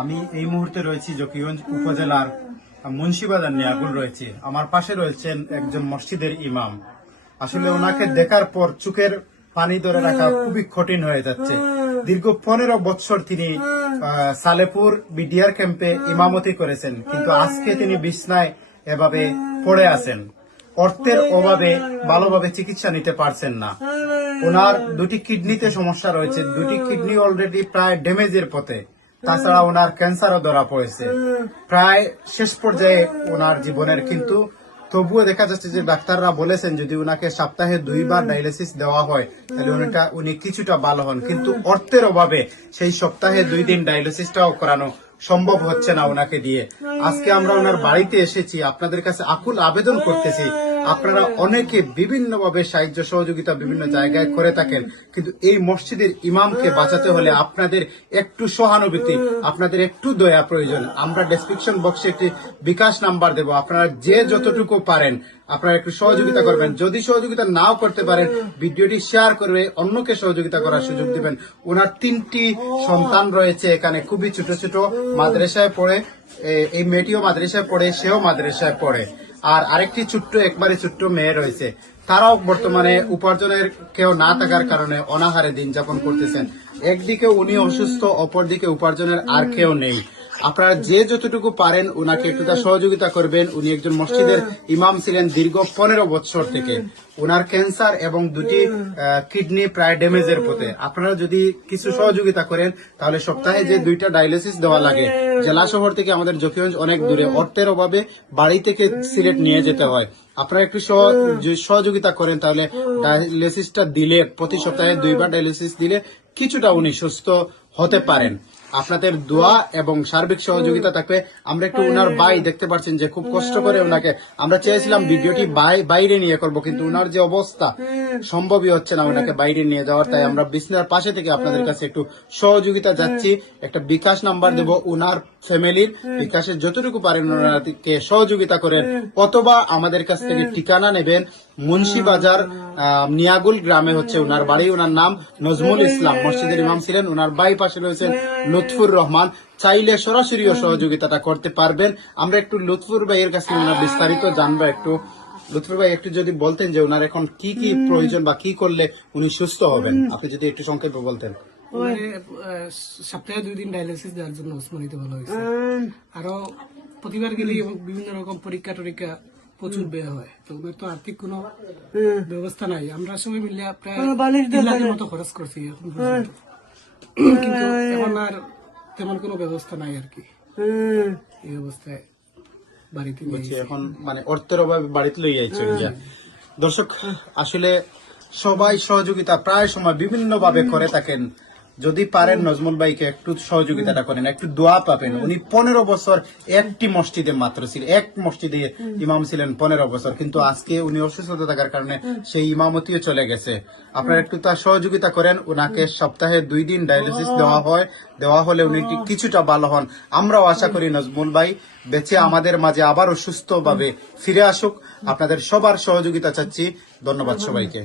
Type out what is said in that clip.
আমি এই মুহূর্তে রয়েছি জকিগঞ্জ উপজেলার মুন্সিবাজার নিয়াগুল রয়েছে। আমার পাশে রয়েছেন একজন মসজিদের ইমাম। আসলে ওনাকে দেখার পর চোখের পানি ধরে রাখা খুবই কঠিন হয়ে যাচ্ছে। দীর্ঘ পনেরো বছর তিনি সালেপুর বিডিআর ক্যাম্পে ইমামতি করেছেন, কিন্তু আজকে তিনি বিছনায় এভাবে পড়ে আছেন। অর্থের অভাবে ভালোভাবে চিকিৎসা নিতে পারছেন না। ওনার দুটি কিডনিতে সমস্যা রয়েছে। দুটি কিডনি অলরেডি প্রায় ড্যামেজের পথে। তাছাড়া ওনার ক্যান্সারও ধরা পড়েছে। প্রায় শেষ পর্যায়ে ওনার জীবনের কিন্তু তবুও দেখা যাচ্ছে যে ডাক্তাররা বলেছেন যদি ওনাকে সপ্তাহে দুইবার ডায়ালিসিস দেওয়া হয় তাহলে ওনাকে উনি কিছুটা ভালো হন। কিন্তু অর্থের অভাবে সেই সপ্তাহে দুই দিন ডায়ালিসিসটাও করানো সম্ভব হচ্ছে না ওনাকে দিয়ে। আজকে আমরা ওনার বাড়িতে এসেছি আপনাদের কাছে আকুল আবেদন করতেছি। আপনারা অনেকে বিভিন্নভাবে সাহায্য সহযোগিতা বিভিন্ন জায়গায় করে থাকেন কিন্তু এই মসজিদের ইমামকে বাঁচাতে হলে আপনাদের একটু সহানুভূতি আপনাদের একটু দয়া প্রয়োজন। আমরা ডেসক্রিপশন বক্সে একটি বিকাশ নাম্বার দেব আপনারা যে যতটুকু পারেন আপনারা একটু সহযোগিতা করবেন। যদি সহযোগিতা নাও করতে পারেন ভিডিওটি শেয়ার করবে অন্যকে সহযোগিতা করার সুযোগ দিবেন। ওনার তিনটি সন্তান রয়েছে এখানে খুবই ছোট ছোট। মাদ্রাসায় পড়ে এই মেয়েটিও মাদ্রাসায় পড়ে সেও মাদ্রাসায় পড়ে। আর আরেকটি ছোট্ট একবারে ছোট্ট মেয়ে রয়েছে। তারাও বর্তমানে উপার্জনের কেউ না থাকার কারণে অনাহারে দিন যাপন করতেছেন। একদিকে উনি অসুস্থ, অপরদিকে উপার্জনের আর কেউ নেই। আপনারা যে যতটুকু পারেন উনাকে একটু সহযোগিতা করবেন। উনি একজন মসজিদের ইমাম ছিলেন দীর্ঘ পনেরো বছর থেকে। ওনার ক্যান্সার এবং দুটি কিডনি প্রায় ড্যামেজের পথে। আপনারা যদি কিছু সহযোগিতা করেন তাহলে সপ্তাহে যে দুইটা ডায়ালিসিস দেওয়া লাগে জেলা শহর থেকে আমাদের জকিগঞ্জ অনেক দূরে। অর্থের অভাবে বাড়ি থেকে সিলেট নিয়ে যেতে হয়। আপনারা একটু সহযোগিতা করেন তাহলে ডায়ালিসিসটা দিলে প্রতি সপ্তাহে দুইবার ডায়ালিসিস দিলে কিছুটা উনি সুস্থ হতে পারেন। আপনাদের দোয়া এবং সার্বিক সহযোগিতা থাকবে। আমরা একটু উনার বাই দেখতে পাচ্ছেন যে খুব কষ্ট করে ওনাকে আমরা চেয়েছিলাম ভিডিওটি বাই- বাইরে নিয়ে করব কিন্তু উনার যে অবস্থা সম্ভবই হচ্ছে না ওনাকে বাইরে নিয়ে যাওয়ার। তাই আমরা বিছনার পাশে থেকে আপনাদের কাছে একটু সহযোগিতা যাচ্ছি। একটা বিকাশ নাম্বার দেব উনার ফ্যামিলির। বিকাশের যতটুকু পারেন ওনাকে সহযোগিতা করেন। অথবা আমাদের কাছ থেকে ঠিকানা নেবেন। মুন্সিবাজার আহ, নিয়াগুল গ্রামে হচ্ছে উনার বাড়ি। উনার নাম নজমুল ইসলাম। মসজিদের ইমাম ছিলেন উনার বাই পাশে রয়েছেন লুৎফুর রহমান। চাইলে সরাসরিও সহযোগিতাটা করতে পারবেন। আমরা একটু লুৎফুর ভাইয়ের কাছে উনার বিস্তারিত জানব একটু। লুৎফুর ভাই একটু যদি বলতেন যে উনার এখন কি কি প্রয়োজন বা কি করলে উনি সুস্থ হবেন? আপনি যদি একটু সংক্ষেপে বলতেন। সপ্তাহে দুই দিন ডায়ালিসিস দেওয়ার জন্য ওসমানিতে ভালো হয়েছে। আরও প্রতিবার গেলে বিভিন্ন রকম পরীক্ষা টরীক্ষা প্রচুর ব্যয় হয়। তো ওদের তো আর্থিক কোনো ব্যবস্থা নাই। আমরা সবাই মিলে প্রায় মতো খরচ করছি এখন কিন্তু এখন আর তেমন কোনো ব্যবস্থা নাই আর কি। এই অবস্থায় বাড়িতে এখন মানে অর্থের অভাবে বাড়িতে লই যাইছে দর্শক আসলে সবাই সহযোগিতা প্রায় সময় বিভিন্ন ভাবে করে থাকেন। যদি পারেন নজমুল ভাইকে একটু সহযোগিতাটা করেন, একটু দোয়া পাবেন। উনি পনেরো বছর একটি মসজিদে মাত্র ছিলেন, এক মসজিদে ইমাম ছিলেন পনেরো বছর, কিন্তু আজকে উনি অসুস্থতা থাকার কারণে সেই ইমামতিও চলে গেছে। আপনারা একটু তার সহযোগিতা করেন ওনাকে সপ্তাহে দুই দিন ডায়ালিসিস দেওয়া হয়, দেওয়া হলে উনি কিছুটা ভালো হন। আমরাও আশা করি নজমুল ভাই বেঁচে আমাদের মাঝে আবারও সুস্থভাবে ফিরে আসুক। আপনাদের সবার সহযোগিতা চাচ্ছি। ধন্যবাদ সবাইকে।